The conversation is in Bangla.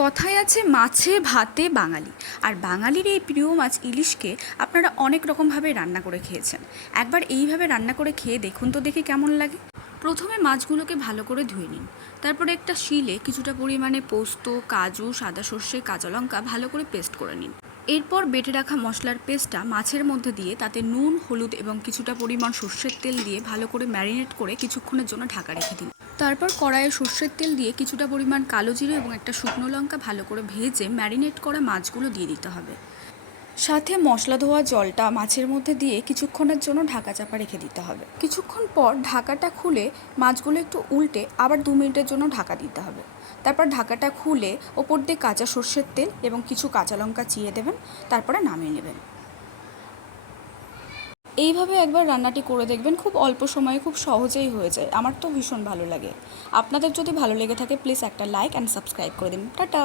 কথায় আছে মাছে ভাতে বাঙালি। আর বাঙালির এই প্রিয় মাছ ইলিশকে আপনারা অনেক রকমভাবে রান্না করে খেয়েছেন। একবার এইভাবে রান্না করে খেয়ে দেখুন তো দেখি কেমন লাগে। প্রথমে মাছগুলোকে ভালো করে ধুয়ে নিন। তারপরে একটা শিলে কিছুটা পরিমাণে পোস্ত, কাজু, সাদা সর্ষে, কাঁচা লঙ্কা ভালো করে পেস্ট করে নিন। এরপর বেটে রাখা মশলার পেস্টটা মাছের মধ্যে দিয়ে তাতে নুন, হলুদ এবং কিছুটা পরিমাণ সর্ষের তেল দিয়ে ভালো করে ম্যারিনেট করে কিছুক্ষণের জন্য ঢাকা রেখে দিন। তারপর কড়াইয়ে সর্ষের তেল দিয়ে কিছুটা পরিমাণ কালো জিরে এবং একটা শুকনো লঙ্কা ভালো করে ভেজে ম্যারিনেট করা মাছগুলো দিয়ে দিতে হবে। সাথে মশলা ধোয়া জলটা মাছের মধ্যে দিয়ে কিছুক্ষণের জন্য ঢাকা চাপা রেখে দিতে হবে। কিছুক্ষণ পর ঢাকাটা খুলে মাছগুলো একটু উল্টে আবার 2 মিনিটের জন্য ঢাকা দিতে হবে। তারপর ঢাকাটা খুলে ওপর দিয়ে কাঁচা সর্ষের তেল এবং কিছু কাঁচা লঙ্কা চিয়ে দেবেন। তারপরে নামিয়ে নেবেন। এইভাবে একবার রান্নাটি করে দেখবেন, খুব অল্প সময়ে খুব সহজেই হয়ে যায়। আমার তো ভীষণ ভালো লাগে। আপনাদের যদি ভালো লেগে থাকে প্লিজ একটা লাইক অ্যান্ড সাবস্ক্রাইব করে দিন। টাটা।